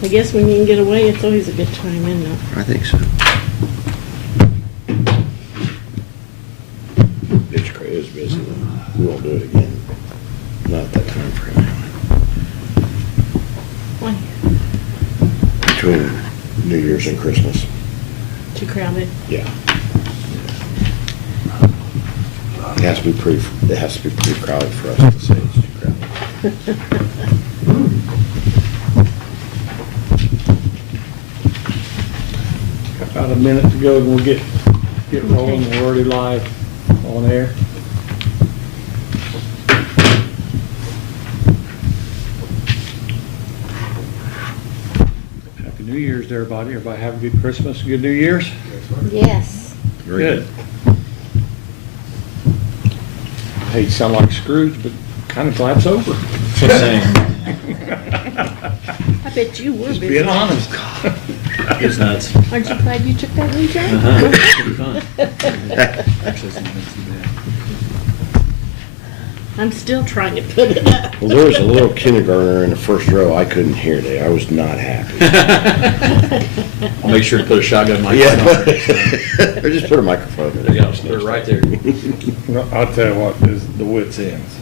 I guess when you can get away, it's always a good time, isn't it? I think so. It's busy. We won't do it again. Not at that time frame. Why? Between New Year's and Christmas. Too crowded? Yeah. It has to be pretty crowded for us to say it's too crowded. About a minute to go and we'll get rolling. We're already live on air. Happy New Year's to everybody. Everybody have a good Christmas, good New Year's. Yes. Very Good. I hate to sound like Scrooge, but kind of glad it's over. I bet you were Just busy. being honest. It's nuts. Aren't you glad you took that new job? Pretty fun. Actually, it's not too bad. I'm still trying to put it up. Well, there was a little kindergartner in the first row. I couldn't hear today. I was not happy. I'll make sure to put a shotgun mic Yeah. on it. Or just put a microphone in There you go, it. put it right there. I'll tell you what, is the wits ends.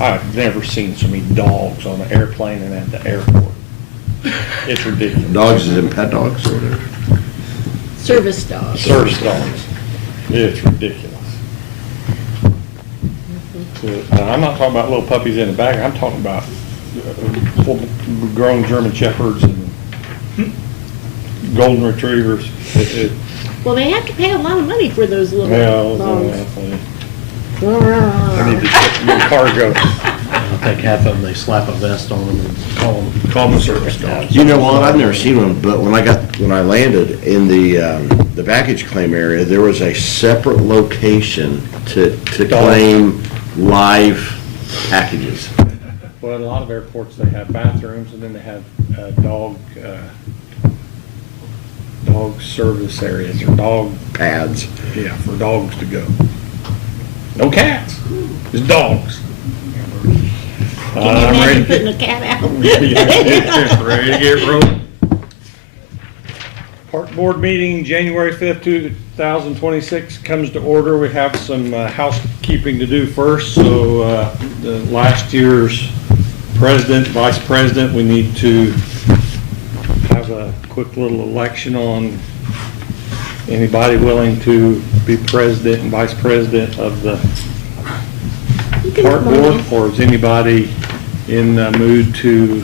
I've never seen so many dogs on an airplane and at the airport. It's ridiculous. Dogs is in pet dogs or whatever. Service dog. Service dogs. It's ridiculous. I'm not talking about little puppies in the back, I'm talking about full-grown German Shepherds and Golden Retrievers. Well, they have to pay a lot of money for those little dogs. I need to check the cargo. I think half of them, they slap a vest on them and Call them service dogs. You know what? I've never seen one, but when I landed in the baggage claim area, there was a separate location to claim live packages. Well, at a lot of airports, they have bathrooms, and then they have dog service areas, or dog, Pads. yeah, for dogs to go. No cats, just dogs. Can you imagine putting a cat out? Ready to get rolling. Park Board meeting, January 5th, 2026 comes to order. We have some housekeeping to do first. So the last year's president, vice president, we need to have a quick little election on anybody willing to be president and vice president of the Park Board, or is anybody in the mood to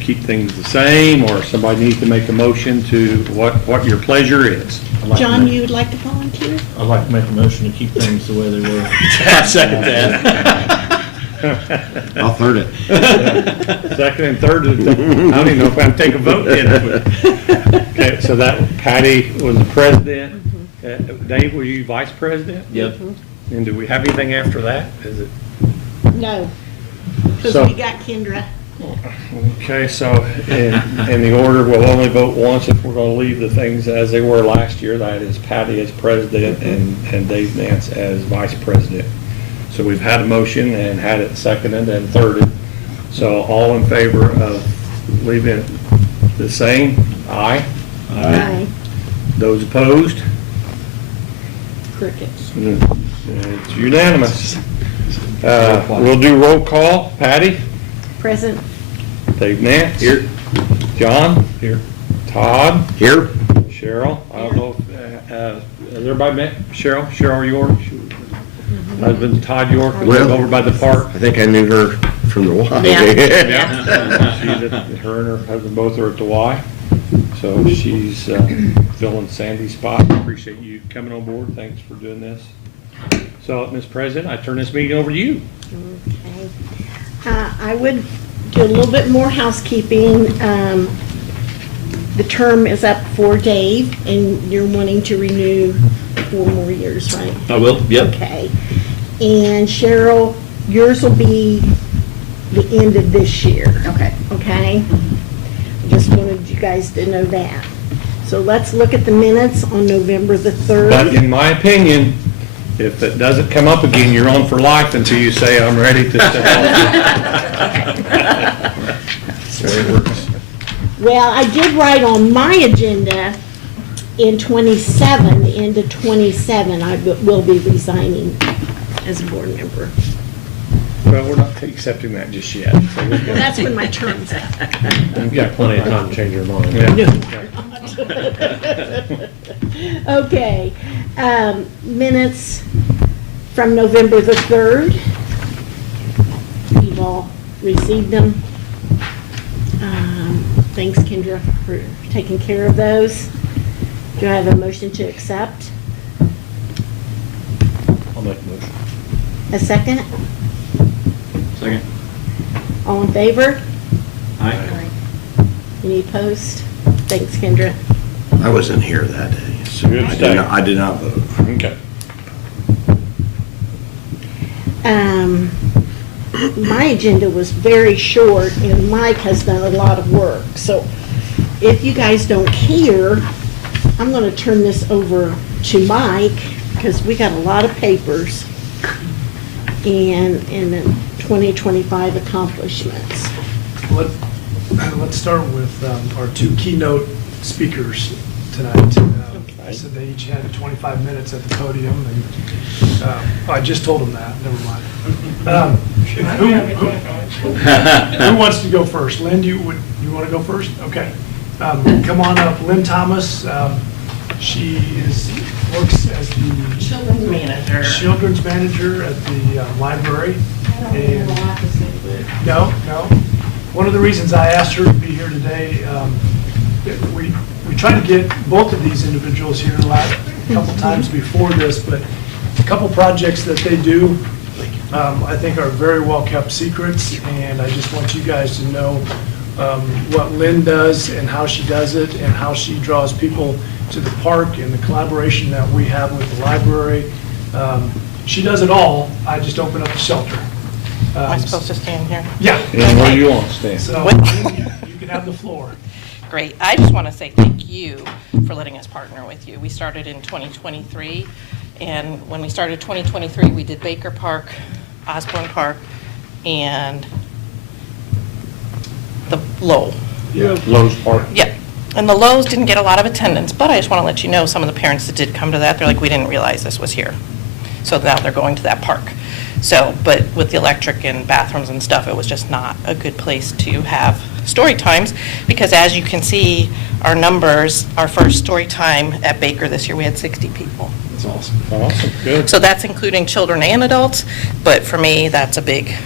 keep things the same, or somebody needs to make a motion to what your pleasure is? John, you would like to volunteer? I'd like to make a motion to keep things the way they were. I second that. I'll third it. Second and third, I don't even know if I'm take a vote yet. Okay, so that Patty was the president. Dave, were you vice president? Yep. And do we have anything after that? Is it? No, because So- we got Kendra. Okay, so in the order, we'll only vote once if we're going to leave the things as they were last year. That is Patty as president and Dave Nance as vice president. So we've had a motion and had it seconded and thirded. So all in favor of leaving it the same? Aye. Aye. Those opposed? Crickets. It's unanimous. We'll do roll call. Patty? Present. Dave Nance? Here. John? Here. Todd? Here? Cheryl? I don't know, has everybody met Cheryl? Cheryl York? Husband Todd York, who live over by the park. I think I knew her from the Y. Yeah. Her and her husband both are at the Y. So she's filling Sandy's spot. Appreciate you coming on board. Thanks for doing this. So, Ms. President, I turn this meeting over to you. Okay. I would do a little bit more housekeeping. The term is up for Dave, and you're wanting to renew 4 more years, right? I will, yep. Okay. And Cheryl, yours will be the end of this year. Okay. Okay? Just wanted you guys to know that. So let's look at the minutes on November the 3rd. But in my opinion, if it doesn't come up again, you're on for life until you say, I'm ready to step off. So it works. Well, I did write on my agenda in 27, the end of 27, I will be resigning as a board member. Well, we're not accepting that just yet. So we're Well, good. that's when my term's up. You've got plenty of time to change your mind. Yeah. Okay, minutes from November the 3rd. You've all received them. Thanks, Kendra, for taking care of those. Do I have a motion to accept? I'll make a motion. A second? Second. All in favor? Aye. Any opposed? Thanks, Kendra. I wasn't here that day, so Good stuff. I did not vote. Okay. My agenda was very short, and Mike has done a lot of work. So if you guys don't care, I'm going to turn this over to Mike, because we got a lot of papers and then 2025 accomplishments. Let's start with our two keynote speakers tonight. I said they each had 25 minutes at the podium, and I just told them that, never mind. Who wants to go first? Lynn, you want to go first? Okay. Come on up. Lynn Thomas, she works as the children's manager at the library. And no. One of the reasons I asked her to be here today, we tried to get both of these individuals here a couple times before this, but a couple projects that they do, I think are very well kept secrets, and I just want you guys to know what Lynn does and how she does it and how she draws people to the park and the collaboration that we have with the library. She does it all. I just open up the shelter. Am I supposed to stand here? Yeah. And where do you want to stand? So you can have the floor. Great. I just want to say thank you for letting us partner with you. We started in 2023, and when we started 2023, we did Baker Park, Osborne Park, and the Lowell. Lowe's Park. Yeah. And the Lowe's didn't get a lot of attendance, but I just want to let you know, some of the parents that did come to that, they're like, we didn't realize this was here. So now they're going to that park. So, but with the electric and bathrooms and stuff, it was just not a good place to have story times, because as you can see, our numbers, our first story time at Baker this year, we had 60 people. That's awesome. Awesome, good. So that's including children and adults, but for me, that's a big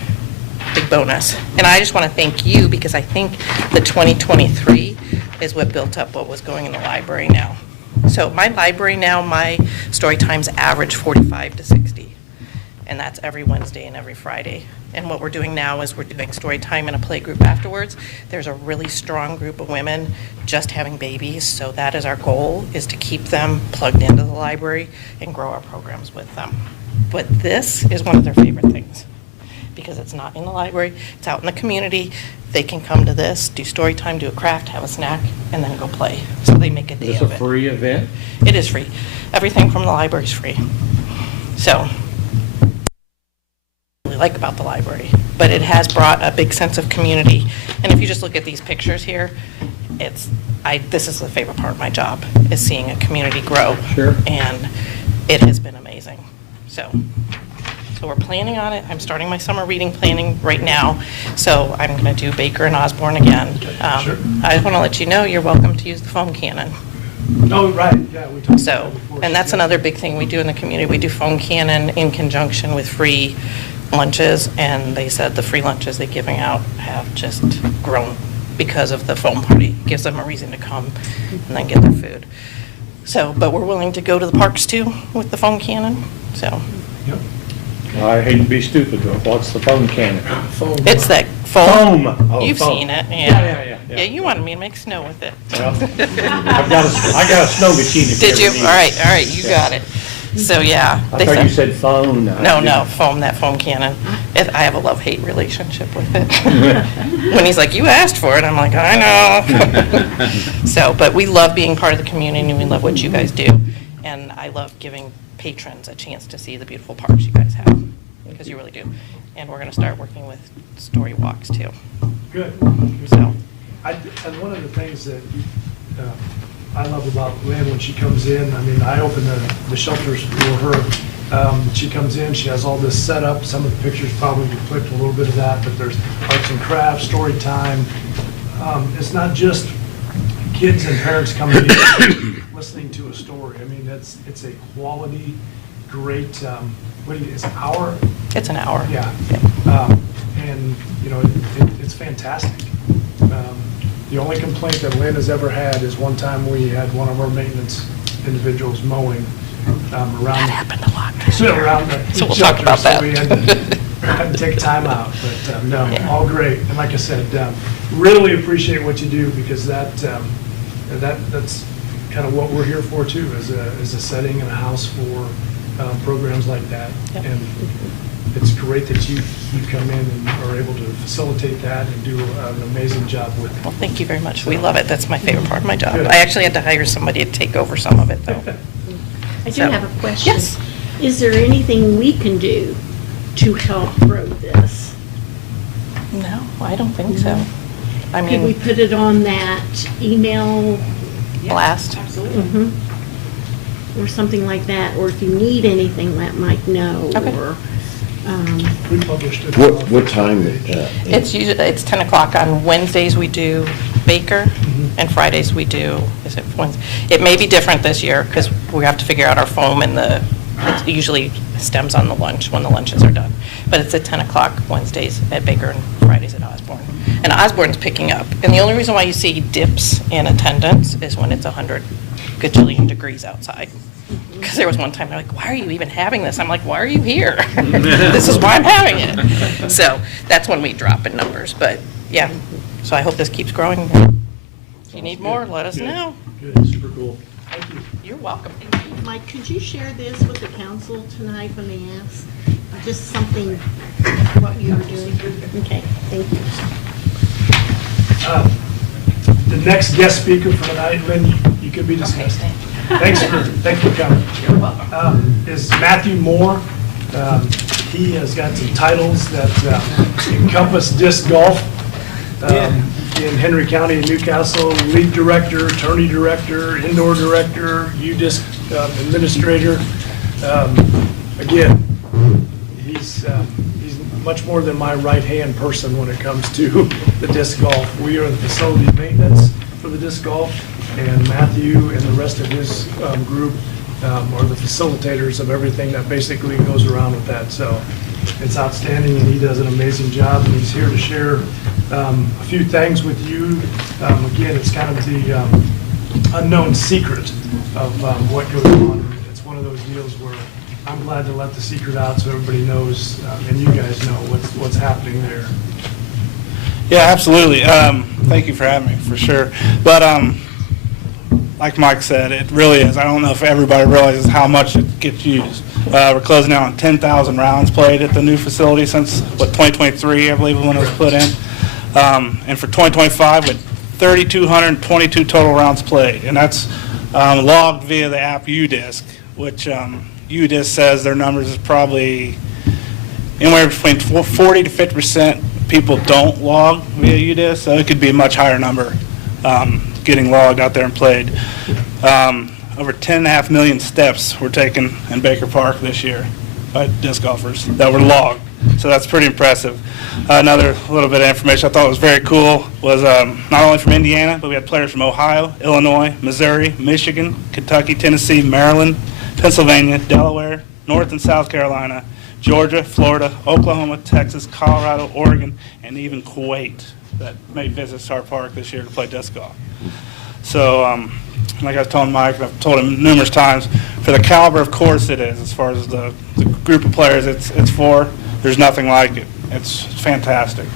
bonus. And I just want to thank you, because I think the 2023 is what built up what was going in the library now. So my library now, my story times average 45 to 60. And that's every Wednesday and every Friday. And what we're doing now is we're doing story time in a play group afterwards. There's a really strong group of women just having babies, so that is our goal, is to keep them plugged into the library and grow our programs with them. But this is one of their favorite things, because it's not in the library, it's out in the community. They can come to this, do story time, do a craft, have a snack, and then go play. So they make a day Is this of a it. free event? It is free. Everything from the library is free. So, really like about the library, but it has brought a big sense of community. And if you just look at these pictures here, this is the favorite part of my job, is seeing a community grow. Sure. And it has been amazing. So we're planning on it. I'm starting my summer reading planning right now. So I'm going to do Baker and Osborne again. Sure. I just want to let you know, you're welcome to use the foam cannon. Oh, right, yeah, we talked about So, that before. and that's another big thing we do in the community. We do foam cannon in conjunction with free lunches, and they said the free lunches they're giving out have just grown because of the foam party. It gives them a reason to come and then get their food. So, but we're willing to go to the parks too with the foam cannon, so. Yep. I hate to be stupid, but what's the foam cannon? Foam. It's that foam. Foam. Oh, You've foam. seen it, Yeah. Yeah, you wanted me to make snow with it. Well, I got a snow machine if you Did you? ever need All it. right, you got it. So, yeah. I they thought you said phone. No, foam, that foam cannon. I have a love-hate relationship with it. When he's like, you asked for it, I'm like, I know. So, but we love being part of the community, and we love what you guys do. And I love giving patrons a chance to see the beautiful parks you guys have, because you really do. And we're going to start working with story walks, too. Good. So, And one of the things that I love about Lynn when she comes in, I mean, I open the shelters for her. She comes in, she has all this set up. Some of the pictures probably depict a little bit of that, but there's arts and crafts, story time. It's not just kids and parents coming in, listening to a story. I mean, it's a quality, great, it's an hour? It's an hour. Yeah. And, you know, it's fantastic. The only complaint that Lynn has ever had is one time we had one of our maintenance individuals mowing around. That happened a lot. Around the So we'll talk shelter, about so that. we had to take time out, but no, Yeah. all great. And like I said, really appreciate what you do, because that's kind of what we're here for too, is a setting and a house for programs like that. Yep. And it's great that you come in and are able to facilitate that and do an amazing job with it. Well, thank you very much. We love it. That's my favorite part of my job. Good. I actually had to hire somebody to take over some of it, though. I do So- have a question. Yes. Is there anything we can do to help grow this? No, I don't think so. I Could we mean, put it on that email? blast. Mhm. Or something like that, or if you need anything, let Mike know. Okay. Or, We published it. What time? It's 10 o'clock on Wednesdays we do Baker, Mm-hmm. and Fridays we do, is it Wednesday? It may be different this year, because we have to figure out our foam and it usually stems on the lunch, when the lunches are done. But it's at 10 o'clock Wednesdays at Baker and Fridays at Osborne. And Osborne's picking up. And the only reason why you see dips in attendance is when it's 100 gajillion degrees outside. Because there was one time, they're like, why are you even having this? I'm like, why are you here? This is why I'm having it. So that's when we drop in numbers. But yeah, so I hope this keeps growing. If you need more, let us Good. know. Good, super cool. Thank you. You're welcome. Mike, could you share this with the council tonight when they ask? Just something, what you were doing? Okay, thank you. The next guest speaker for tonight, Lynn, you could be dismissed. Thanks for coming. You're welcome. Is Matthew Moore. He has got some titles that encompass disc golf in Henry County and Newcastle, league director, attorney director, indoor director, UDisc administrator. Again, he's much more than my right-hand person when it comes to the disc golf. We are the facility maintenance for the disc golf, and Matthew and the rest of his group are the facilitators of everything that basically goes around with that. So it's outstanding, and he does an amazing job, and he's here to share a few things with you. Again, it's kind of the unknown secret of what goes on. It's one of those deals where I'm glad to let the secret out so everybody knows, and you guys know what's happening there. Yeah, absolutely. Thank you for having me, for sure. But like Mike said, it really is. I don't know if everybody realizes how much it gets used. We're closing out on 10,000 rounds played at the new facility since, 2023, I believe, when it was put in. And for 2025, with 3,222 total rounds played. And that's logged via the app UDisc, which UDisc says their numbers is probably anywhere between 40 to 50% people don't log via UDisc, so it could be a much higher number getting logged out there and played. Over 10.5 million steps were taken in Baker Park this year by disc golfers that were logged, so that's pretty impressive. Another little bit of information I thought was very cool was not only from Indiana, but we had players from Ohio, Illinois, Missouri, Michigan, Kentucky, Tennessee, Maryland, Pennsylvania, Delaware, North and South Carolina, Georgia, Florida, Oklahoma, Texas, Colorado, Oregon, and even Kuwait that made visits to our park this year to play disc golf. So, like I was telling Mike, and I've told him numerous times, for the caliber of course it is, as far as the group of players it's for, there's nothing like it. It's fantastic.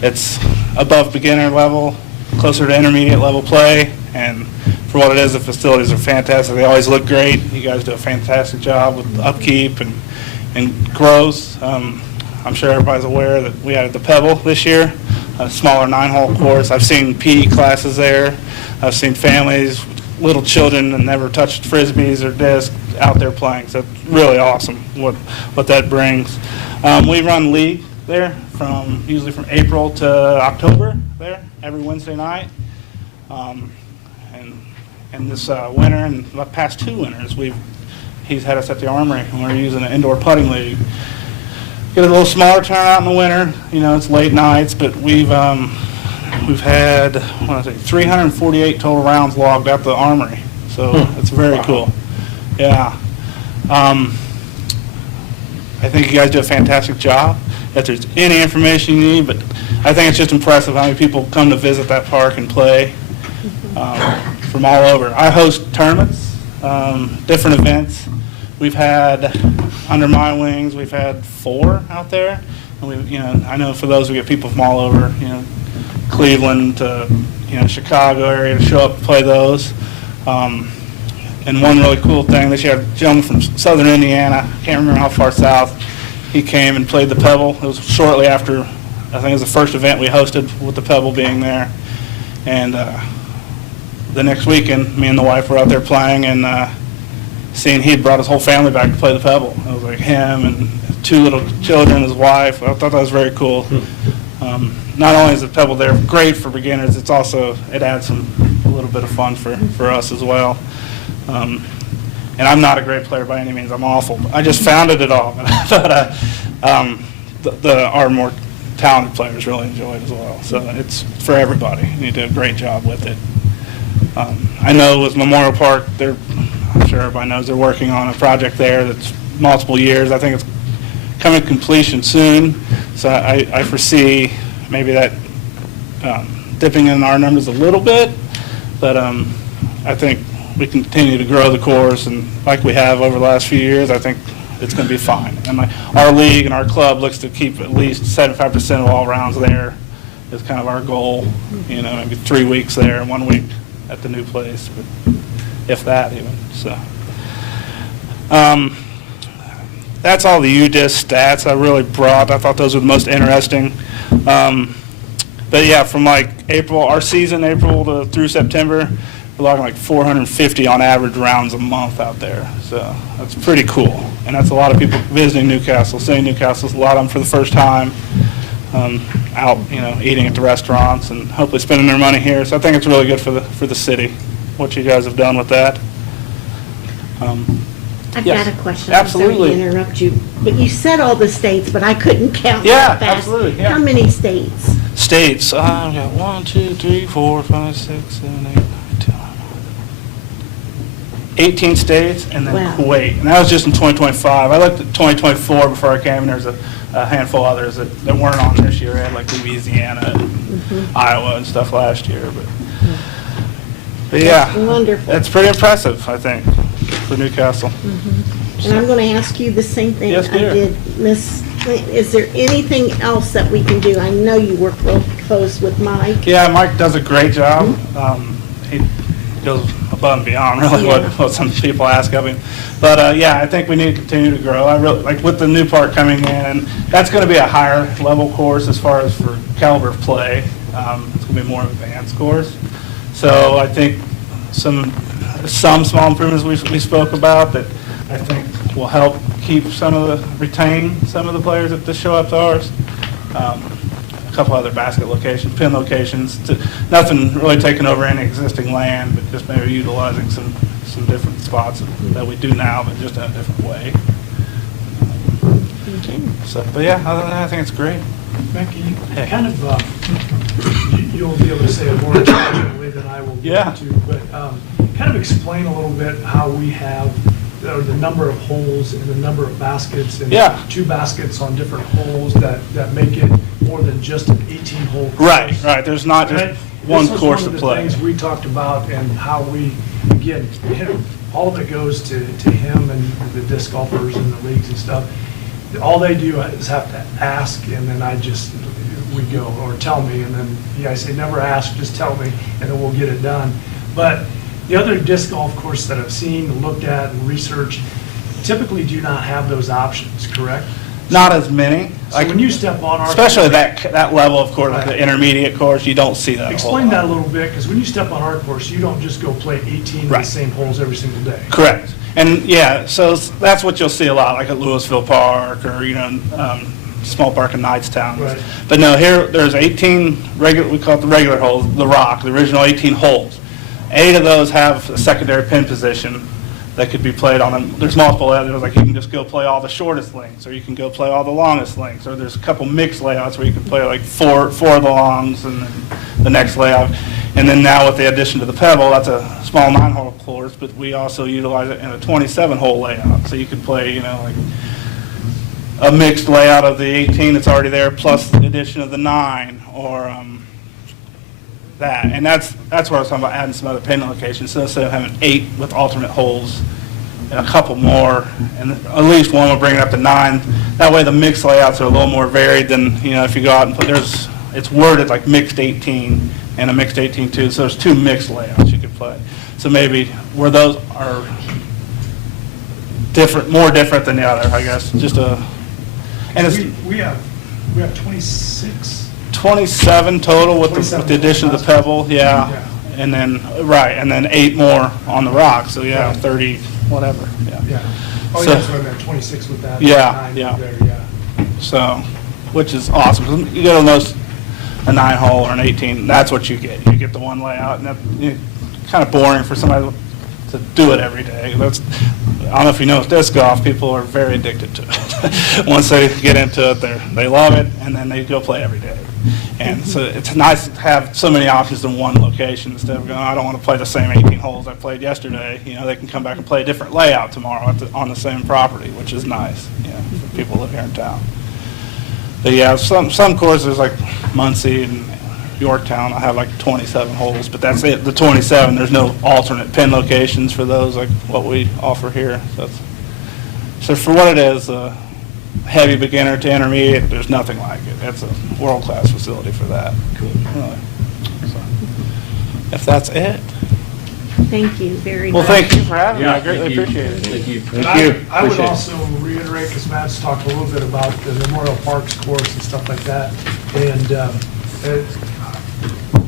It's above beginner level, closer to intermediate level play, and for what it is, the facilities are fantastic. They always look great. You guys do a fantastic job with upkeep and growth. I'm sure everybody's aware that we added the Pebble this year, a smaller 9-hole course. I've seen PE classes there. I've seen families, little children that never touched frisbees or discs out there playing. So it's really awesome what that brings. We run league there usually from April to October there, every Wednesday night. And this winter and the past 2 winters, he's had us at the Armory, and we're using an indoor putting league. Get a little smaller turnout in the winter, it's late nights, but we've had, 348 total rounds logged at the Armory, so it's very cool. Yeah. I think you guys do a fantastic job. If there's any information you need, but I think it's just impressive how many people come to visit that park and play from all over. I host tournaments, different events. We've had, under my wings, we've had 4 out there. And I know for those, we get people from all over, Cleveland to, Chicago area to show up and play those. And one really cool thing, this year, a gentleman from southern Indiana, can't remember how far south, he came and played the Pebble. It was shortly after, I think it was the first event we hosted with the Pebble being there. And the next weekend, me and the wife were out there playing, and seeing he'd brought his whole family back to play the Pebble. It was like him and 2 little children, his wife. I thought that was very cool. Not only is the Pebble there great for beginners, it adds a little bit of fun for us as well. And I'm not a great player by any means. I'm awful. I just founded it all. But our more talented players really enjoy it as well. So it's for everybody. You do a great job with it. I know with Memorial Park, I'm sure everybody knows they're working on a project there that's multiple years. I think it's coming to completion soon. So I foresee maybe that dipping in our numbers a little bit. But I think we continue to grow the course, and like we have over the last few years, I think it's going to be fine. And our league and our club looks to keep at least 75% of all rounds there is kind of our goal. Maybe 3 weeks there and 1 week at the new place, but if that even. So that's all the UDIS stats I really brought. I thought those were the most interesting. But yeah, from our season, April through September, we're logging 450 on average rounds a month out there. So that's pretty cool. And that's a lot of people visiting Newcastle, seeing Newcastle, a lot of them for the first time, out, eating at the restaurants and hopefully spending their money here. So I think it's really good for the city, what you guys have done with that. I've Yes, got a question. absolutely. I'm sorry to interrupt you, but you said all the states, but I couldn't count Yeah, that fast. absolutely, yeah. How many states? States, I've got 1, 2, 3, 4, 5, 6, 7, 8, 9, 10, 18 states, and then Wow. Kuwait. And that was just in 2025. I looked at 2024 before I came, and there's a handful of others that weren't on this year. I had Louisiana and Iowa and stuff last year. But yeah, That's wonderful. that's pretty impressive, I think, for Newcastle. And I'm going to ask you the same thing Yes, I dear. did, Miss. Is there anything else that we can do? I know you work real close with Mike. Yeah, Mike does a great job. He goes above and beyond, really, Yeah. what some people ask of him. But yeah, I think we need to continue to grow. I really, with the new park coming in, that's going to be a higher level course as far as for caliber of play. It's going to be more of an advanced course. So I think some small improvements we spoke about that I think will help retain some of the players that show up to ours. A couple other basket locations, pin locations, nothing really taking over any existing land, but just maybe utilizing some different spots that we do now, but just in a different way. So, but yeah, other than that, I think it's great. Becky, you kind of, you'll be able to say it more intelligently than I will be Yeah. able to, but kind of explain a little bit how we have the number of holes and the number of baskets and Yeah. 2 baskets on different holes that make it more than just an 18-hole course. Right. There's not just Right? one This was course one to of play. the things we talked about and how we, again, all of it goes to him and the disc golfers and the leagues and stuff. All they do is have to ask, and then we go, or tell me, and then you guys say, never ask, just tell me, and then we'll get it done. But the other disc golf course that I've seen, looked at, and researched typically do not have those options, correct? Not as many. So when you step on our. Especially that level of course, like Right. the intermediate course, you don't see that a whole Explain that lot. a little bit, because when you step on our course, you don't just go play 18 of the Right. same holes every single day. Correct. And yeah, so that's what you'll see a lot, like at Louisville Park or, small park in Knightstown. Right. But no, here, there's 18 regular, we call it the regular holes, the rock, the original 18 holes. 8 of those have a secondary pin position that could be played on them. There's multiple others, like you can just go play all the shortest links, or you can go play all the longest links, or there's a couple mixed layouts where you can play like four of the longs and then the next layout. And then now with the addition to the Pebble, that's a small 9-hole course, but we also utilize it in a 27-hole layout. So you could play, you know, like a mixed layout of the 18 that's already there, plus the addition of the 9, or that. And that's what I was talking about, adding some other pin locations. So instead of having 8 with alternate holes, and a couple more, and at least one will bring it up to 9. That way the mixed layouts are a little more varied than, you know, if you go out and put, it's worded like mixed 18 and a mixed 18 too, so there's 2 mixed layouts you could play. So maybe where those are different, more different than the other, I guess, just a, and it's We have 26. 27 total with the 27 addition of the Pebble, yeah. Yeah. And then, right, and then 8 more on the rock, so yeah, Right. 30, whatever, yeah. Yeah. Oh, So- yeah, so I meant 26 with that. Yeah, 9 yeah. There, yeah. So, which is awesome. 'Cause you go to those, a 9-hole or an 18, that's what you get. You get the one layout, and that, kind of boring for somebody to do it every day. That's, I don't know if you know, with disc golf, people are very addicted to it. Once they get into it, they love it, and then they go play every day. And so it's nice to have so many options in one location instead of going, I don't want to play the same 18 holes I played yesterday. You know, they can come back and play a different layout tomorrow on the same property, which is nice, you know, for people who live here in town. But yeah, some courses like Muncie and Yorktown, I have like 27 holes, but that's it, the 27. There's no alternate pin locations for those like what we offer here. So for what it is, heavy beginner to intermediate, there's nothing like it. It's a world-class facility for that. Cool. Really. So, if that's it. Thank you very Well, much. thank you for having me. I Yeah, greatly thank you. appreciate it. Thank you. And I would also reiterate, because Matt's talked a little bit about the Memorial Parks course and stuff like that, and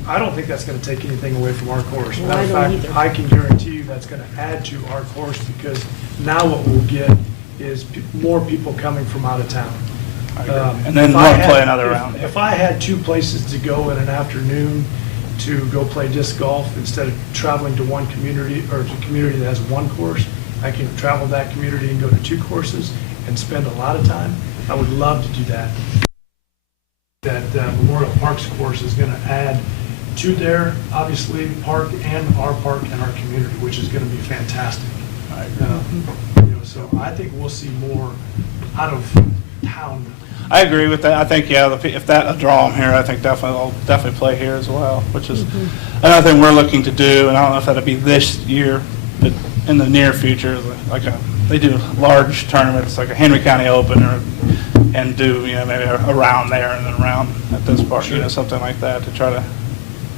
I don't think that's going to take anything away from our course. Well, Matter of I don't fact, either. I can guarantee you that's going to add to our course, because now what we'll get is more people coming from out of town. And then If I one had- play another round. If I had 2 places to go in an afternoon to go play disc golf, instead of traveling to one community, or to a community that has one course, I can travel that community and go to 2 courses and spend a lot of time. I would love to do that. That Memorial Parks course is going to add to their, obviously, park and our community, which is going to be fantastic. So I think we'll see more out of town. I agree with that. I think, yeah, if that'll draw them here, I think I'll definitely play here as well, which is another thing we're looking to do, and I don't know if that'll be this year, but in the near future, they do large tournaments, like a Henry County Open, and do, you know, maybe around there and then around at this park, you know, something like that, to try to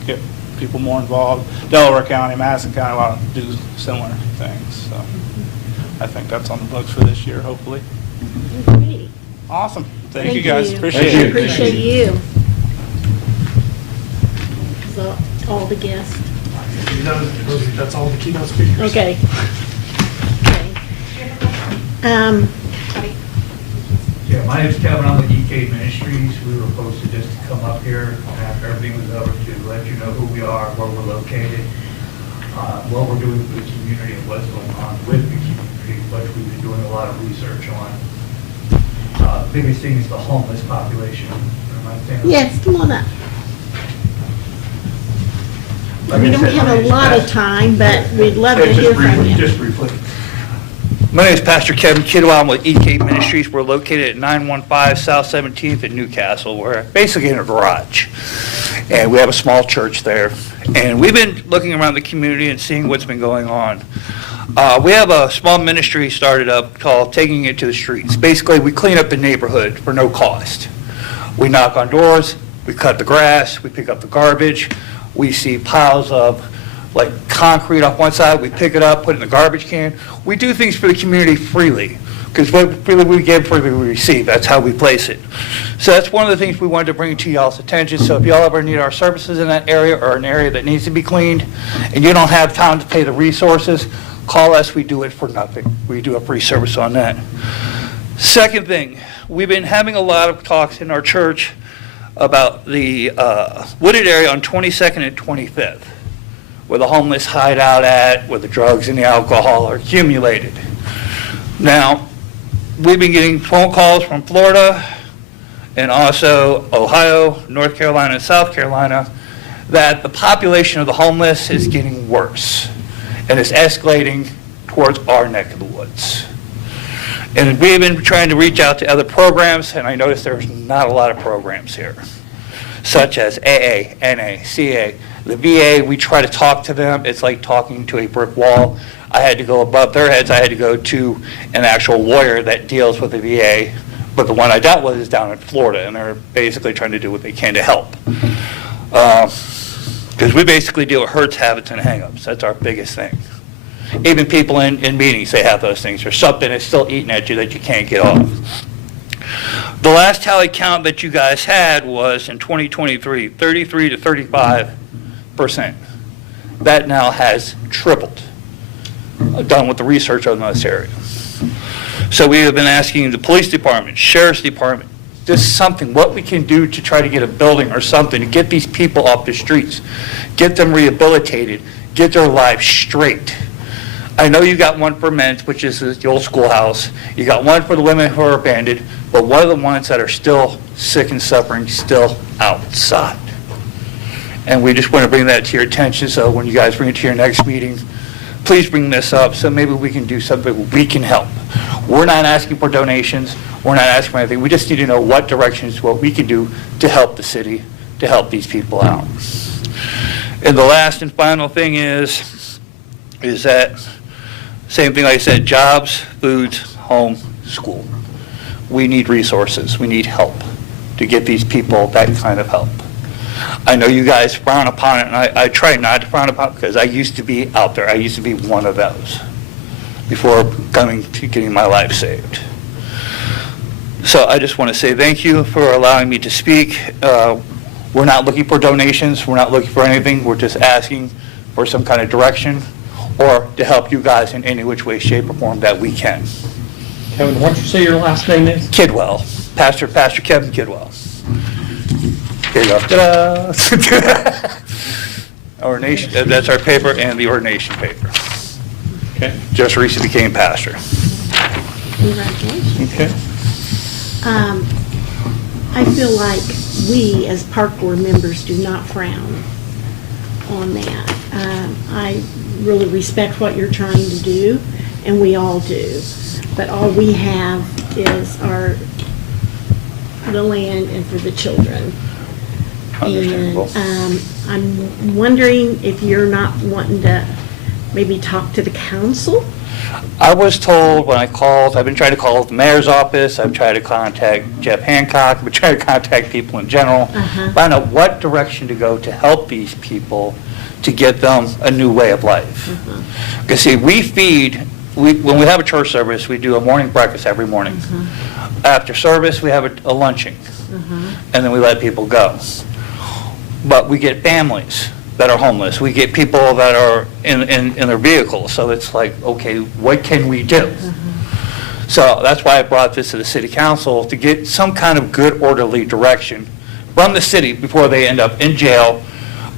get people more involved. Delaware County, Madison County, a lot do similar things, so I think that's on the books for this year, hopefully. Great. Awesome. Thank you, guys. you. Appreciate Thank it. you. Appreciate you. So, all the guests. That's all the keynote speakers. Okay. Yeah, my name's Kevin, I'm with EK Ministries. We were posted just to come up here after everything was over to let you know who we are, where we're located, what we're doing for the community, and what's going on with the community, which we've been doing a lot of research on. Biggest thing is the homeless population. Am I saying that? Yes, come on up. Like We I don't said, have my a name's lot of Pastor- time, but we'd love to Just hear from briefly, you. Just briefly. My name is Pastor Kevin Kidwell. I'm with EK Ministries. We're located at 915 South 17th in Newcastle. We're basically in a garage, and we have a small church there. And we've been looking around the community and seeing what's been going on. We have a small ministry started up called Taking It to the Streets. Basically, we clean up the neighborhood for no cost. We knock on doors, we cut the grass, we pick up the garbage. We see piles of like concrete off one side, we pick it up, put it in the garbage can. We do things for the community freely, because what freely we give, freely we receive. That's how we place it. So that's one of the things we wanted to bring to y'all's attention. So if y'all ever need our services in that area, or an area that needs to be cleaned, and you don't have time to pay the resources, call us, we do it for nothing. We do a free service on that. Second thing, we've been having a lot of talks in our church about the wooded area on 22nd and 25th, where the homeless hide out at, where the drugs and the alcohol are accumulated. Now, we've been getting phone calls from Florida and also Ohio, North Carolina, and South Carolina that the population of the homeless is getting worse and is escalating towards our neck of the woods. And we've been trying to reach out to other programs, and I noticed there's not a lot of programs here, such as AA, NA, CA. The VA, we try to talk to them. It's like talking to a brick wall. I had to go above their heads. I had to go to an actual lawyer that deals with the VA, but the one I dealt with is down in Florida, and they're basically trying to do what they can to help. Because we basically deal with hurts, habits, and hang-ups. That's our biggest thing. Even people in meetings, they have those things. There's something that's still eating at you that you can't get off. The last tally count that you guys had was in 2023, 33 to 35%. That now has tripled, done with the research on this area. So we have been asking the police department, sheriff's department, just something, what we can do to try to get a building or something to get these people off the streets, get them rehabilitated, get their lives straight. I know you got one for men's, which is the old schoolhouse. You got one for the women who are abandoned, but what are the ones that are still sick and suffering, still outside? And we just want to bring that to your attention, so when you guys bring it to your next meeting, please bring this up so maybe we can do something, we can help. We're not asking for donations, we're not asking for anything, we just need to know what directions, what we can do to help the city, to help these people out. And the last and final thing is that, same thing like I said, jobs, foods, home, school. We need resources, we need help to get these people that kind of help. I know you guys frown upon it, and I try not to frown upon it because I used to be out there. I used to be one of those before coming to getting my life saved. So I just want to say thank you for allowing me to speak. We're not looking for donations. We're not looking for anything. We're just asking for some kind of direction or to help you guys in any which way, shape, or form that we can. Kevin, why don't you say your last name is? Kidwell, Pastor Kevin Kidwell. Here you go. Ta-da! Ordination, that's our paper and the ordination paper. Okay. Just recently became pastor. Congratulations. Okay. I feel like we, as park board members, do not frown on that. I really respect what you're trying to do, and we all do. But all we have is the land and for the children. Understandable. And I'm wondering if you're not wanting to maybe talk to the council? I was told when I called, I've been trying to call the mayor's office, I've tried to contact Jeff Hancock, I've been trying to contact people in general, find out what direction to go to help these people to get them a new way of life. Because see, when we have a church service, we do a morning breakfast every morning. After service, we have a luncheon, and then we let people go. But we get families that are homeless. We get people that are in their vehicles. So it's like, okay, what can we do? So that's why I brought this to the city council, to get some kind of good orderly direction from the city before they end up in jail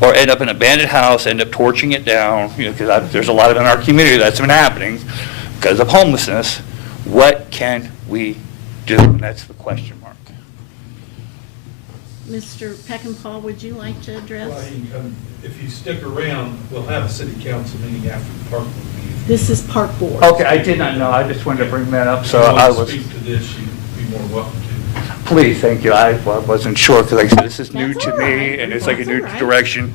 or end up in an abandoned house, end up torching it down, because there's a lot of in our community that's been happening because of homelessness. What can we do? And that's the question mark. Mr. Peckinpah, would you like to address? Well, if you stick around, we'll have a city council meeting after the park board meeting. This is park board. Okay, I did not know. I just wanted to bring that up, so If you I want to was, speak to this, you'd be more welcome to. please, thank you. I wasn't sure, because like I said, this is new That's to all me, right. and it's like a That's new all right. direction.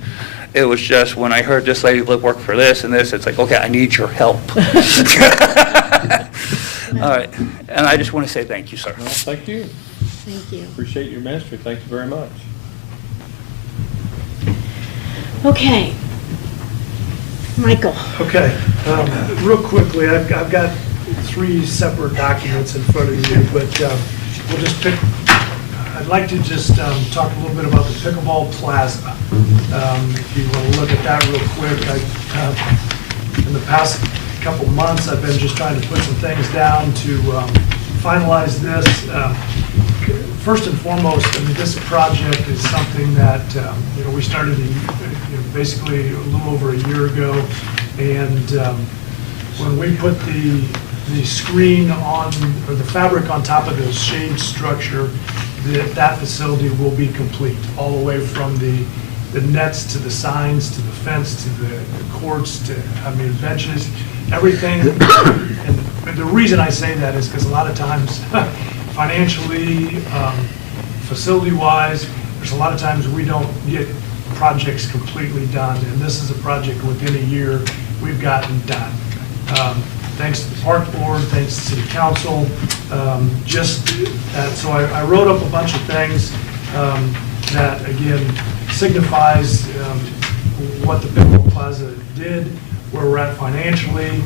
It was just, when I heard this lady work for this and this, it's like, okay, I need your help. All right, and I just want to say thank you, sir. Well, thank you. Thank you. Appreciate your ministry. Thank you very much. Okay. Michael. Okay, real quickly, I've got 3 separate documents in front of you, but we'll just pick, I'd like to just talk a little bit about the Pickleball Plaza. If you want to look at that real quick, in the past couple months, I've been just trying to put some things down to finalize this. First and foremost, I mean, this project is something that, we started basically a little over a year ago. And when we put the screen on, or the fabric on top of the shade structure, that facility will be complete, all the way from the nets to the signs, to the fence, to the courts, to, benches, everything. And the reason I say that is because a lot of times, financially, facility-wise, there's a lot of times we don't get projects completely done, and this is a project within a year we've gotten done. Thanks to the park board, thanks to city council, so I wrote up a bunch of things that, again, signifies what the Pickleball Plaza did, where we're at financially,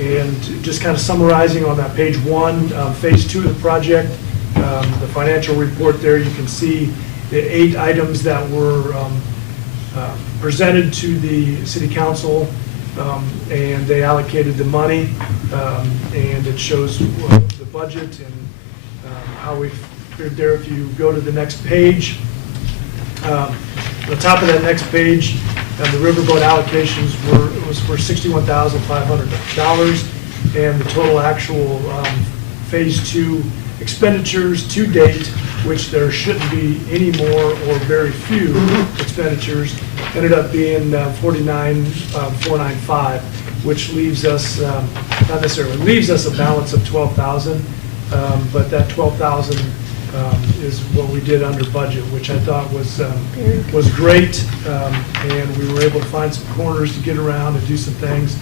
and just kind of summarizing on that page 1, phase 2 of the project, the financial report there, you can see the 8 items that were presented to the city council, and they allocated the money, and it shows the budget and how we figured there. If you go to the next page, the top of that next page, the riverboat allocations was for $61,500, and the total actual phase 2 expenditures to date, which there shouldn't be any more or very few expenditures, ended up being $49,495, which leaves us, not necessarily leaves us a balance of $12,000, but that $12,000 is what we did under budget, which I thought was great, and we were able to find some corners to get around and do some things.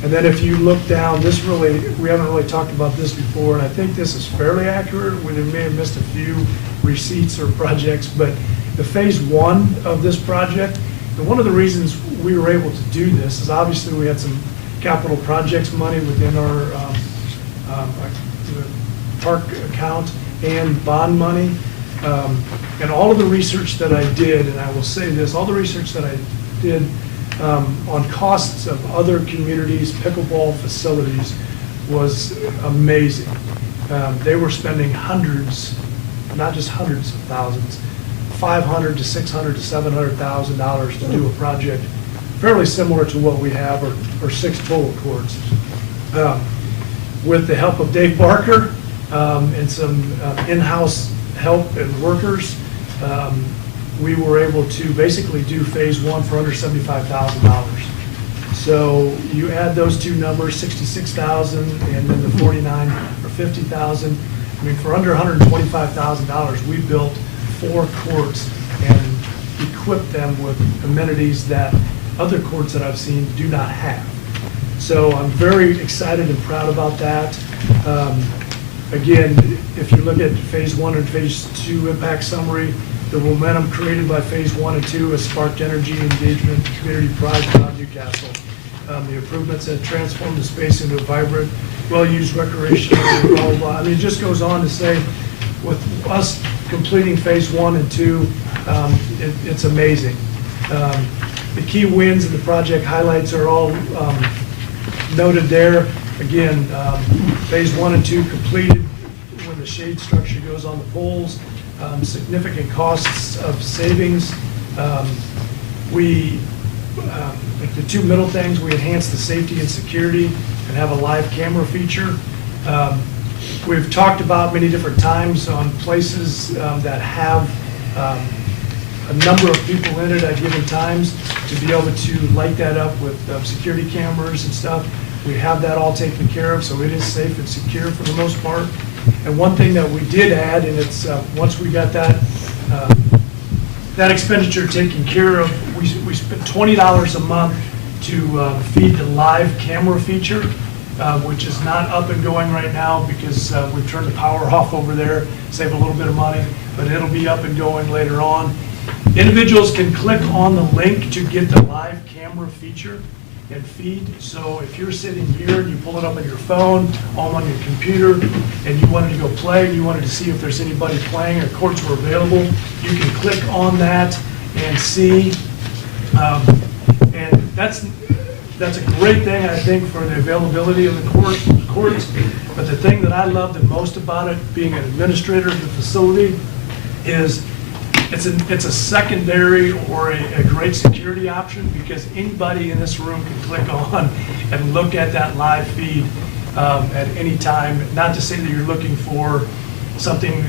And then if you look down, we haven't really talked about this before, and I think this is fairly accurate. We may have missed a few receipts or projects, but the phase 1 of this project, and one of the reasons we were able to do this is obviously we had some capital projects money within our park account and bond money. And all of the research that I did, and I will say this, all the research that I did on costs of other communities' pickleball facilities was amazing. They were spending hundreds, not just hundreds of thousands, $500,000 to $600,000 to $700,000 to do a project fairly similar to what we have, or 6 total courts. With the help of Dave Barker and some in-house help and workers, we were able to basically do phase 1 for under $75,000. So you add those two numbers, 66,000 and then the 49 or 50,000. I mean, for under $125,000, we built 4 courts and equipped them with amenities that other courts that I've seen do not have. So I'm very excited and proud about that. Again, if you look at phase 1 and phase 2 impact summary, the momentum created by phase 1 and 2 has sparked energy, engagement, community pride throughout Newcastle. The improvements have transformed the space into a vibrant, well-used recreational, blah, blah, blah. I mean, it just goes on to say, with us completing phase 1 and 2, it's amazing. The key wins and the project highlights are all noted there. Again, phase 1 and 2 completed when the shade structure goes on the poles. Significant costs of savings. Like the 2 middle things, we enhanced the safety and security and have a live camera feature. We've talked about many different times on places that have a number of people in it at given times to be able to light that up with security cameras and stuff. We have that all taken care of, so it is safe and secure for the most part. And one thing that we did add, and it's once we got that expenditure taken care of, we spent $20 a month to feed the live camera feature, which is not up and going right now because we've turned the power off over there, save a little bit of money, but it'll be up and going later on. Individuals can click on the link to get the live camera feature and feed. So if you're sitting here and you pull it up on your phone, on your computer, and you wanted to go play, and you wanted to see if there's anybody playing or courts were available, you can click on that and see. And that's that's a great thing, I think, for the availability of the courts. But the thing that I love the most about it, being an administrator of the facility, is it's a secondary or a great security option, because anybody in this room can click on and look at that live feed at any time. Not to say that you're looking for something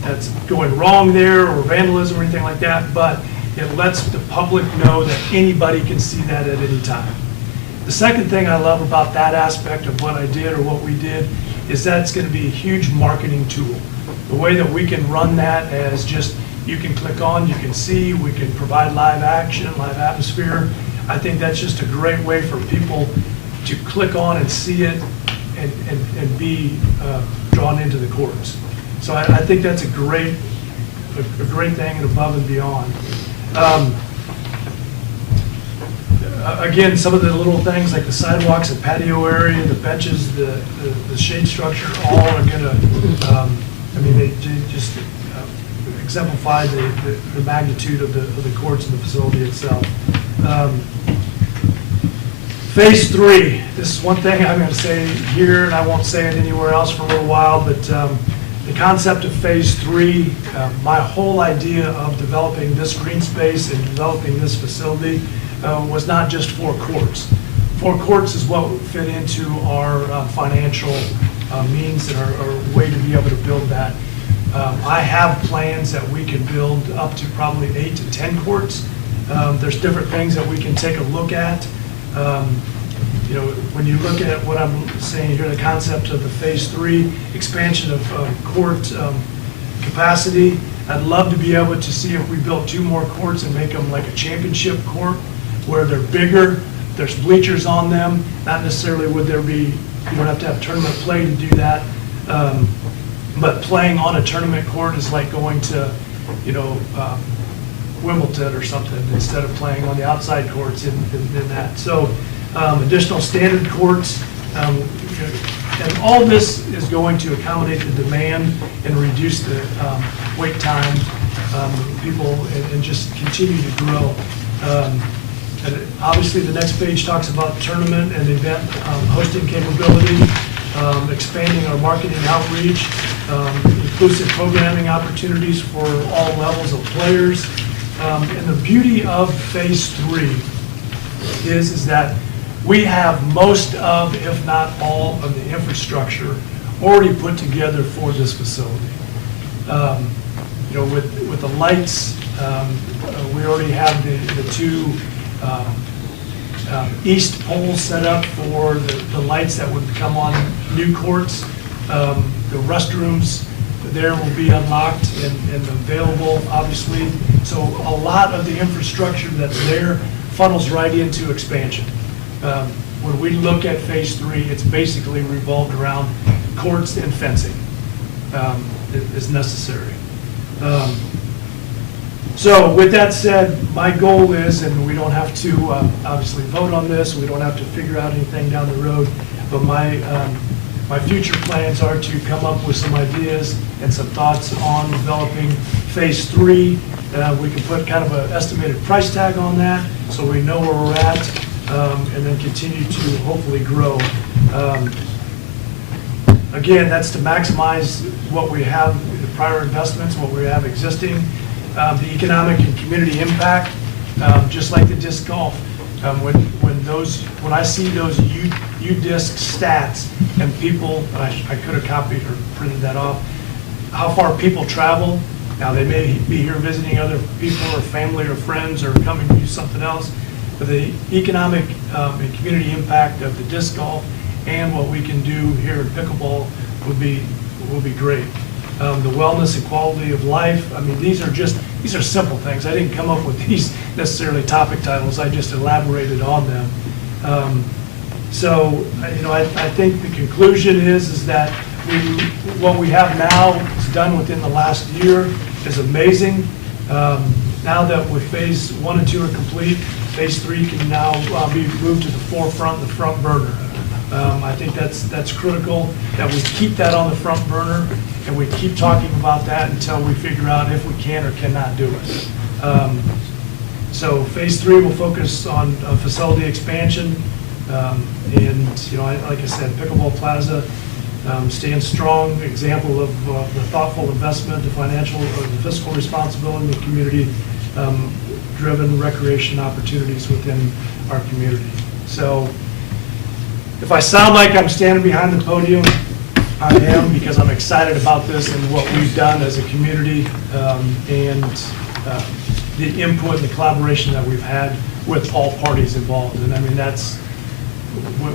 that's going wrong there or vandalism or anything like that, but it lets the public know that anybody can see that at any time. The second thing I love about that aspect of what I did or what we did is that it's going to be a huge marketing tool. The way that we can run that as just, you can click on, you can see, we can provide live action, live atmosphere. I think that's just a great way for people to click on and see it and be drawn into the courts. So I think that's a great thing and above and beyond. Again, some of the little things like the sidewalks, the patio area, the benches, the shade structure, all are gonna, I mean, they just exemplify the magnitude of the courts and the facility itself. Phase 3, this is one thing I'm gonna say here, and I won't say it anywhere else for a little while, but the concept of Phase 3, my whole idea of developing this green space and developing this facility was not just 4 courts. 4 courts is what would fit into our financial means and our way to be able to build that. I have plans that we can build up to probably 8 to 10 courts. There's different things that we can take a look at. You know, when you look at what I'm saying here, the concept of the Phase 3 expansion of court capacity, I'd love to be able to see if we built 2 more courts and make them like a championship court, where they're bigger, there's bleachers on them, not necessarily would there be, you don't have to have tournament play to do that, but playing on a tournament court is like going to, you know, Wimbledon or something, instead of playing on the outside courts in that. So additional standard courts, and all this is going to accommodate the demand and reduce the wait time, people, and just continue to grow. And obviously, the next page talks about tournament and event hosting capability, expanding our marketing outreach, inclusive programming opportunities for all levels of players. And the beauty of Phase 3 is that we have most of, if not all, of the infrastructure already put together for this facility. You know, with the lights, we already have the 2 east poles set up for the lights that would come on new courts. The restrooms there will be unlocked and available, obviously. So a lot of the infrastructure that's there funnels right into expansion. When we look at Phase 3, it's basically revolved around courts and fencing is necessary. So with that said, my goal is, and we don't have to obviously vote on this, we don't have to figure out anything down the road, but my future plans are to come up with some ideas and some thoughts on developing Phase 3. We can put kind of an estimated price tag on that, so we know where we're at, and then continue to hopefully grow. Again, that's to maximize what we have, the prior investments, what we have existing, the economic and community impact, just like the disc golf. When I see those U-disc stats and people, I could have copied or printed that off, how far people travel. Now, they may be here visiting other people or family or friends or coming to do something else, but the economic and community impact of the disc golf and what we can do here in pickleball will be great. The wellness and quality of life, I mean, these are simple things. I didn't come up with these necessarily topic titles, I just elaborated on them. So, you know, I think the conclusion is that what we have now is done within the last year is amazing. Now that with Phase 1 and 2 are complete, Phase 3 can now be moved to the forefront, the front burner. I think that's critical, that we keep that on the front burner, and we keep talking about that until we figure out if we can or cannot do it. So Phase 3 will focus on facility expansion, And, you know, like I said, Pickleball Plaza stands strong, example of the thoughtful investment, the financial, or the fiscal responsibility, the community-driven recreation opportunities within our community. So if I sound like I'm standing behind the podium, I am, because I'm excited about this and what we've done as a community, and the input and the collaboration that we've had with all parties involved. And I mean, that's,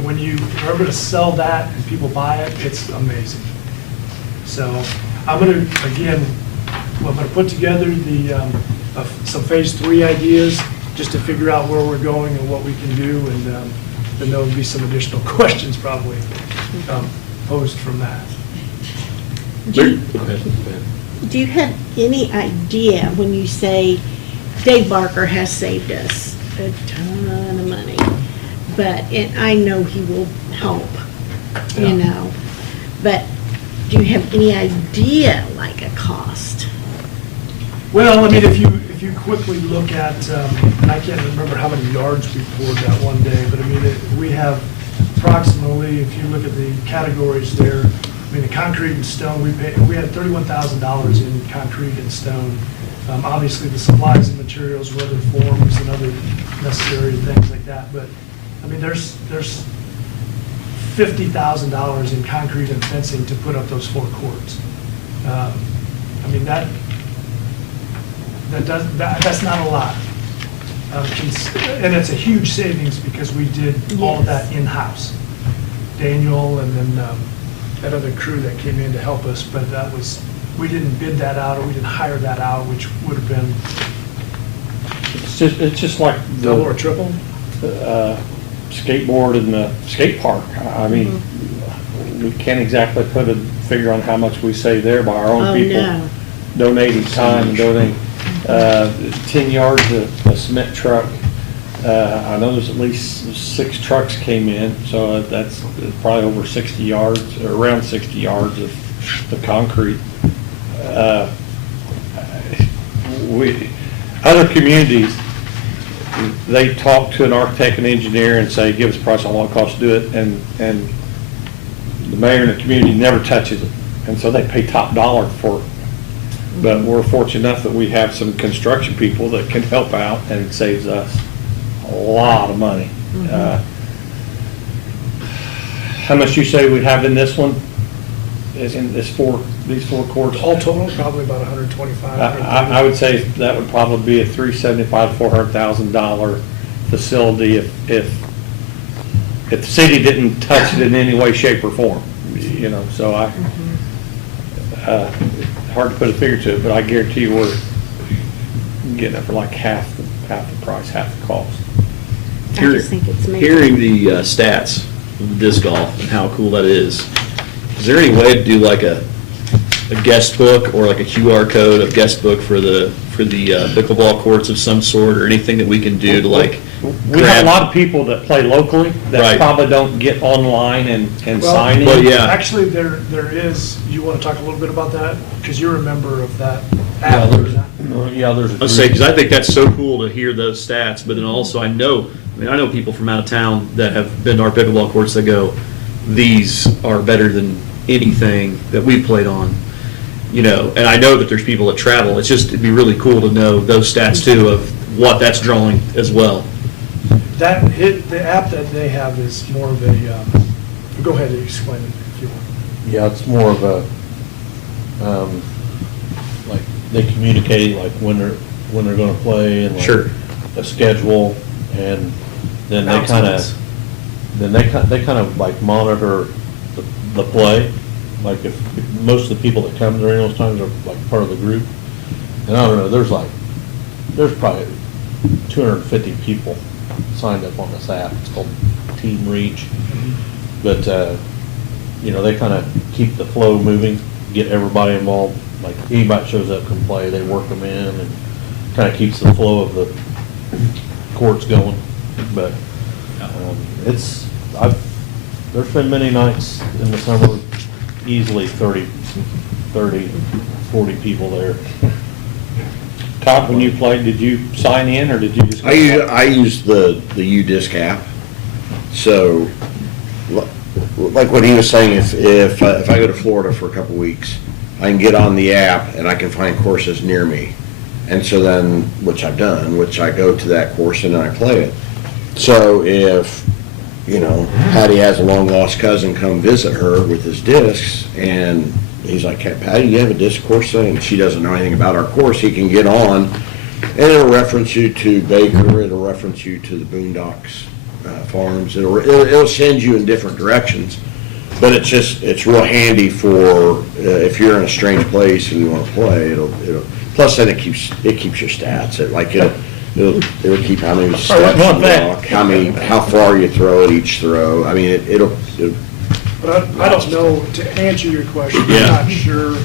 when you are able to sell that and people buy it, it's amazing. So I'm going to, again, I'm going to put together some phase 3 ideas just to figure out where we're going and what we can do, and then there'll be some additional questions probably posed from that. Do you have any idea when you say Dave Barker has saved us a ton of money, but, and I know he will help, you know, but do you have any idea, like a cost? Well, I mean, if you quickly look at, and I can't remember how many yards we poured that one day, but I mean, we have approximately, if you look at the categories there, I mean, the concrete and stone, we had $31,000 in concrete and stone. Obviously, the supplies and materials, whether forms and other necessary things like that, but, I mean, there's $50,000 in concrete and fencing to put up those 4 courts. I mean, that's not a lot. And it's a huge savings because we did all of that in-house. Daniel and then that other crew that came in to help us, but that was, we didn't bid that out, or we didn't hire that out, which would have been It's just like double or the triple. skateboard in the skate park. I mean, we can't exactly put a figure on how much we save there by our own Oh, people no. donating time and donating 10 yards of cement truck. I know there's at least 6 trucks came in, so that's probably over 60 yards, or around 60 yards of the concrete. Other communities, they talk to an architect and engineer and say, give us a price on what it costs to do it, and the mayor and the community never touches it, and so they pay top dollar for it. But we're fortunate enough that we have some construction people that can help out, and it saves us a lot of money. How much you say we have in this one? Is in these 4 courts? All total, probably about 125. I would say that would probably be a $375,000 to $400,000 facility if the city didn't touch it in any way, shape, or form, you know, so hard to put a figure to it, but I guarantee you we're getting it for like half the price, half the cost. I just think it's amazing. Hearing the stats of the disc golf and how cool that is there any way to do like a guest book or like a QR code of guest book for the pickleball courts of some sort, or anything that we can do to like We have a lot of people that play locally that Right. probably don't get online and Well, sign in. Well, yeah. Actually, there is, you want to talk a little bit about that? Because you're a member of that Yeah, app. there's a Let's say, because I think that's so cool to hear those stats, but then also I know people from out of town that have been to our pickleball courts that go, these are better than anything that we've played on, you know, and I know that there's people that travel. It's just, it'd be really cool to know those stats too of what that's drawing as well. The app that they have is more of a, go ahead and explain it if you want. Yeah, it's more of a, like, they communicate, like, when they're gonna play, and like Sure. a schedule, and then they kinda, like monitor the play. Like, if most of the people that come during those times are like part of the group, and I don't know, there's probably 250 people signed up on this app. It's called Team Reach. But, you know, they kind of keep the flow moving, get everybody involved. Like, anybody that shows up can play, they work them in, and kind of keeps the flow of the courts going. But there's been many nights in the summer, easily 30, 40 people there. Todd, when you played, did you sign in, or did you just? I use the UDisc app, So, like what he was saying, if I go to Florida for a couple weeks, I can get on the app and I can find courses near me. And so then, which I've done, which I go to that course and I play it. So if, Patty has a long-lost cousin come visit her with his discs, and he's like, "Hey, Patty, you have a disc course thing?" And she doesn't know anything about our course, he can get on, and it'll reference you to Baker, it'll reference you to the Boondocks Farms, it'll send you in different directions. But it's real handy for, if you're in a strange place and you want to play, it'll, plus then it keeps your stats, it'll keep how many steps you walk, how far you throw at each throw, I mean, it'll. But I don't know, to answer your question, I'm not sure,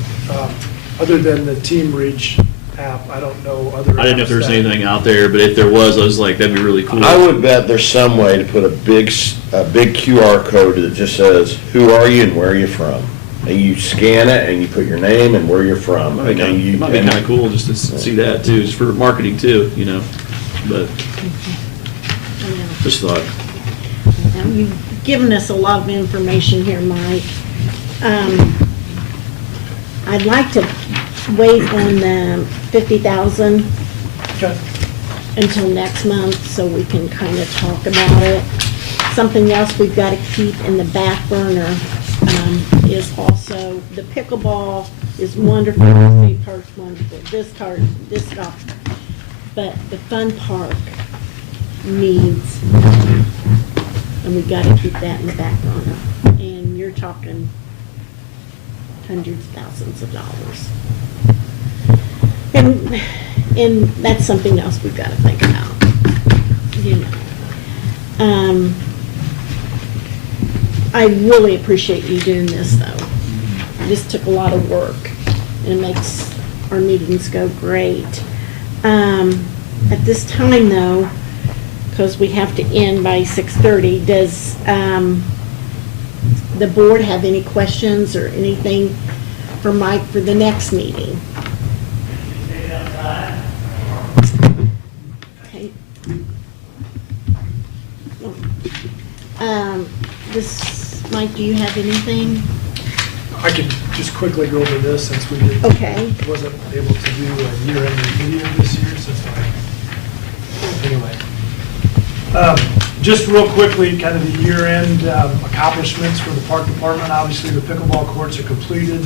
other than the Team Reach app, I don't know other. I didn't know if there was apps that- anything out there, but if there was, I was like, that'd be really cool. I would bet there's some way to put a big QR code that just says, who are you and where are you from? And you scan it and you put your name and where you're from. Might be And then kind of cool just to see that too, just for marketing too, but just thought. Now, you've given us a lot of information here, Mike. I'd like to wait on the 50,000 Okay. until next month so we can kind of talk about it. Something else we've got to keep in the back burner is also, the pickleball is wonderful, the skate park's wonderful, this stuff. But the fun park needs, and we got to keep that in the back burner. And you're talking hundreds of thousands of dollars. And that's something else we've got to think about, I really appreciate you doing this, though. This took a lot of work, and it makes our meetings go great. At this time, though, because we have to end by 6:30, does the board have any questions or anything for Mike for the next meeting? Okay. Mike, do you have anything? I could just quickly go over this since we Okay. wasn't able to do a year-end video this year, anyway. Just real quickly, kind of the year-end accomplishments for the park department. Obviously, the pickleball courts are completed.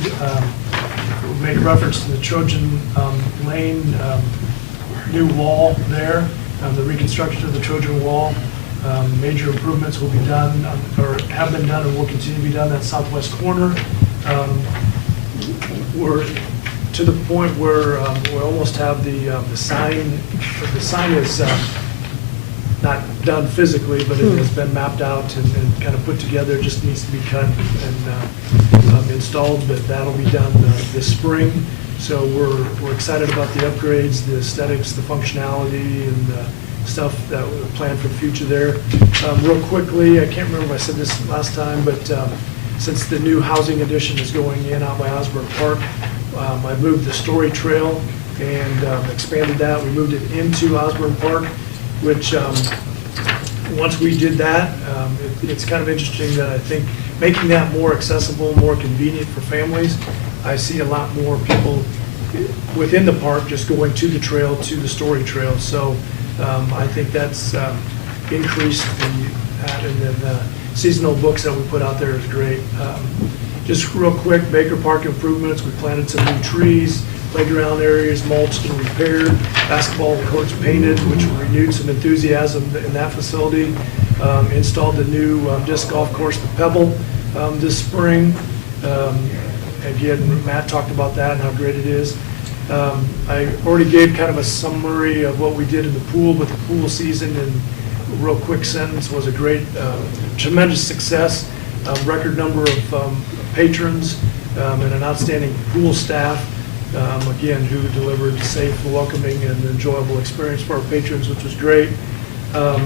We made reference to the Trojan Lane new wall there, the reconstruction of the Trojan wall. Major improvements will be done, or have been done, and will continue to be done at southwest corner. We're to the point where we almost have the sign. The sign is not done physically, but it has been mapped out and kind of put together. It just needs to be cut and installed, but that'll be done this spring. So we're excited about the upgrades, the aesthetics, the functionality, and the stuff that we planned for the future there. Real quickly, I can't remember if I said this last time, but since the new housing addition is going in out by Osborne Park, I moved the Story Trail and expanded that. We moved it into Osborne Park, which once we did that, it's kind of interesting that I think making that more accessible, more convenient for families, I see a lot more people within the park just going to the trail, to the Story Trail. So I think that's increased that, and then the seasonal books that we put out there is great. Just real quick, Baker Park improvements, we planted some new trees, playground areas mulched and repaired, basketball courts painted, which renewed some enthusiasm in that facility. Installed the new disc golf course, the Pebble, this spring. Again, Matt talked about that and how great it is. I already gave kind of a summary of what we did in the pool, but the pool season, in a real quick sentence, was a great, tremendous success. Record number of patrons and an outstanding pool staff, again, who delivered safe, welcoming, and enjoyable experience for our patrons, which was great. Are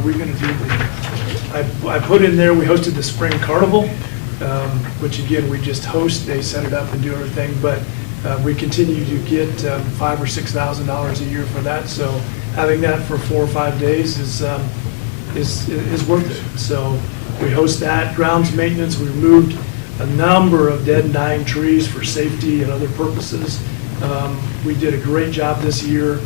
we going to do I put in there, we hosted the spring carnival, which again, we just host, they set it up and do everything, but we continue to get $5,000 or $6,000 a year for that, so having that for 4 or 5 days is is worth it. So we host that, grounds maintenance, we removed a number of dead and dying trees for safety and other purposes. We did a great job this year.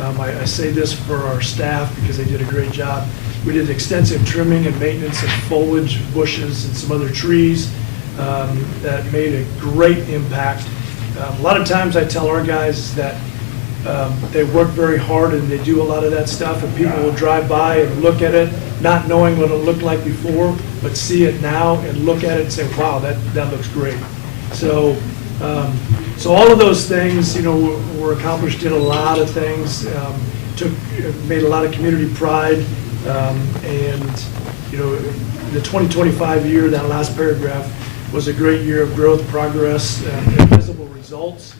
I say this for our staff because they did a great job. We did extensive trimming and maintenance of foliage, bushes, and some other trees that made a great impact. A lot of times I tell our guys that they work very hard and they do a lot of that stuff, and people will drive by and look at it, not knowing what it looked like before, but see it now and look at it and say, wow, that looks great. So, so all of those things, you know, were accomplished, did a lot of things, made a lot of community pride, and, you know, the 2025 year, that last paragraph, was a great year of growth, progress, and visible results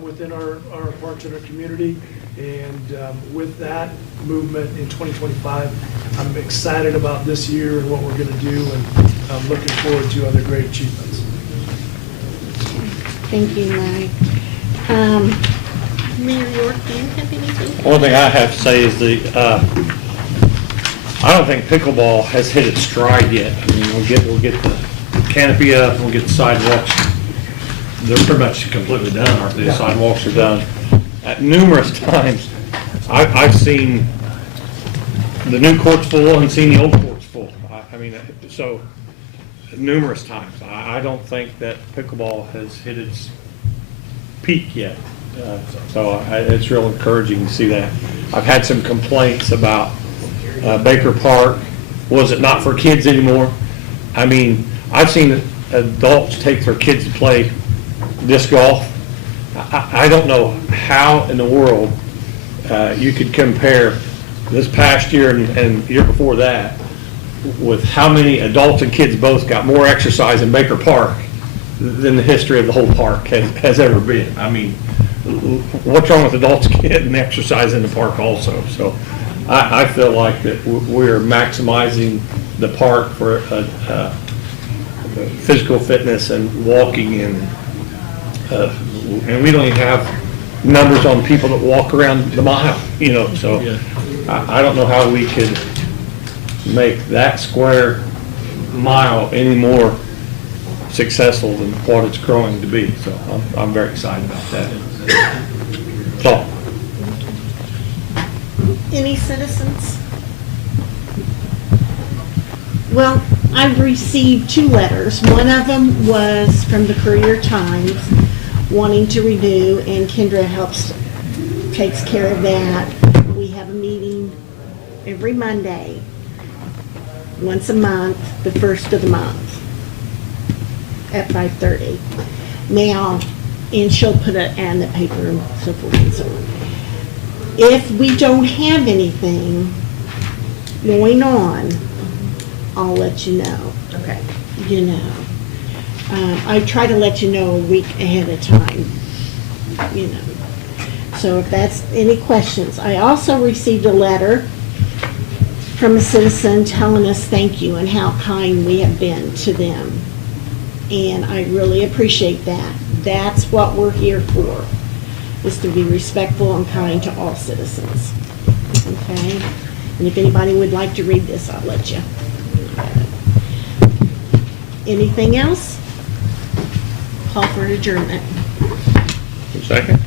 within our parks and our community. And with that movement in 2025, I'm excited about this year and what we're going to do, and I'm looking forward to other great achievements. Thank you, Mike. Mayor York, do you have anything? One thing I have to say is I don't think pickleball has hit its stride yet. I mean, we'll get the canopy up, we'll get the sidewalks. They're pretty much completely done, aren't they? The sidewalks are done. At numerous times, I've seen the new courts full and seen the old courts full. I mean, so numerous times. I don't think that pickleball has hit its peak yet. So it's real encouraging to see that. I've had some complaints about Baker Park. Was it not for kids anymore? I mean, I've seen adults take their kids to play disc golf. I don't know how in the world you could compare this past year and year before that with how many adults and kids both got more exercise in Baker Park than the history of the whole park has ever been. I mean, what's wrong with adults getting exercise in the park also? So I feel like that we're maximizing the park for physical fitness and walking, and we don't even have numbers on people that walk around the mile, you know, so I don't know how we could make that square mile any more successful than what it's growing to be. So I'm very excited about that. So, Any citizens? Well, I've received 2 letters. One of them was from the Courier-Times wanting to renew, and Kendra takes care of that. We have a meeting every Monday, once a month, the first of the month at 5:30. Now, and she'll put it in the paper and so forth and so on. If we don't have anything going on, I'll let you know. Okay. You know. I try to let you know a week ahead of time, you know. So if that's any questions. I also received a letter from a citizen telling us thank you and how kind we have been to them. And I really appreciate that. That's what we're here for, is to be respectful and kind to all citizens. Okay? And if anybody would like to read this, I'll let you. Anything else? Call for adjournment. second?